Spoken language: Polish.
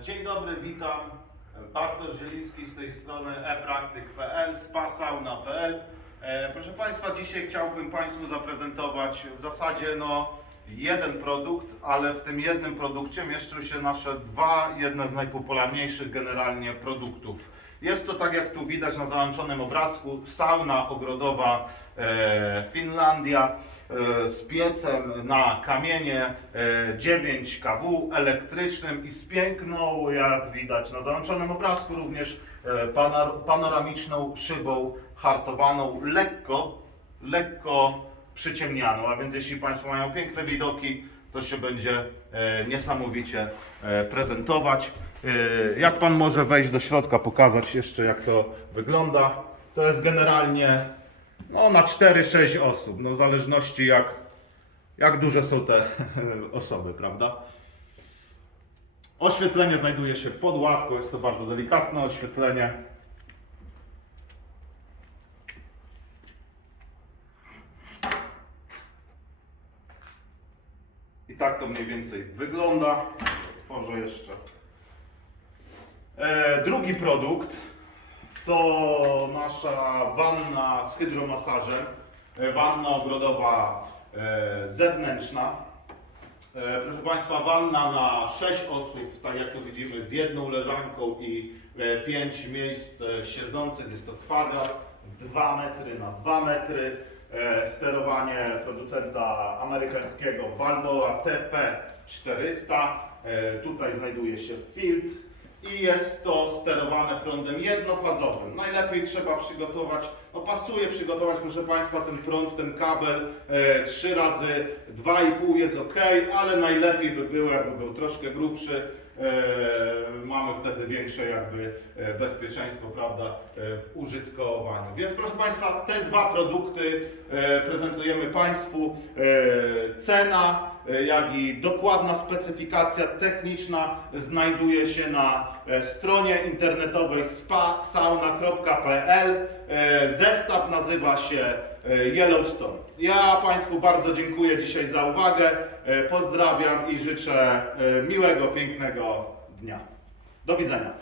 Dzień dobry, witam. Bartosz Zieliński z tej strony e-praktyk.pl, spasauna.pl. E, Proszę Państwa, dzisiaj chciałbym Państwu zaprezentować w zasadzie no, jeden produkt, ale w tym jednym produkcie mieszczą się nasze dwa, jedne z najpopularniejszych generalnie produktów. Jest to tak jak tu widać na załączonym obrazku, sauna ogrodowa e, Finlandia z piecem na kamienie e, 9 kW elektrycznym i z piękną, jak widać na załączonym obrazku również e, panor- panoramiczną szybą hartowaną, lekko, lekko przyciemnianą, a więc jeśli Państwo mają piękne widoki, to się będzie e, niesamowicie e, prezentować. E, jak Pan może wejść do środka, pokazać jeszcze jak to wygląda. To jest generalnie no, na 4-6 osób, no, w zależności jak, jak duże są te osoby, prawda? Oświetlenie znajduje się pod ławką, jest to bardzo delikatne oświetlenie. I tak to mniej więcej wygląda. Otworzę jeszcze. E, drugi produkt to nasza wanna z hydromasażem. E, wanna ogrodowa e, zewnętrzna. E, proszę Państwa, wanna na 6 osób, tak jak tu widzimy, z jedną leżanką i 5 miejsc siedzących. Jest to kwadrat 2 metry na 2 metry. Sterowanie producenta amerykańskiego Balboa TP400. E, tutaj znajduje się filtr i jest to sterowane prądem jednofazowym. Najlepiej trzeba przygotować, no pasuje przygotować, proszę Państwa, ten prąd, ten kabel e, 3 razy 2,5 jest ok, ale najlepiej by było, jakby był troszkę grubszy. E, mamy wtedy większe jakby e, bezpieczeństwo, prawda, e, w użytkowaniu. Więc proszę Państwa, te dwa produkty prezentujemy Państwu. Cena, jak i dokładna specyfikacja techniczna znajduje się na stronie internetowej spasauna.pl. Zestaw nazywa się Yellowstone. Ja Państwu bardzo dziękuję dzisiaj za uwagę. E, Pozdrawiam i życzę e, miłego, pięknego dnia. Do widzenia.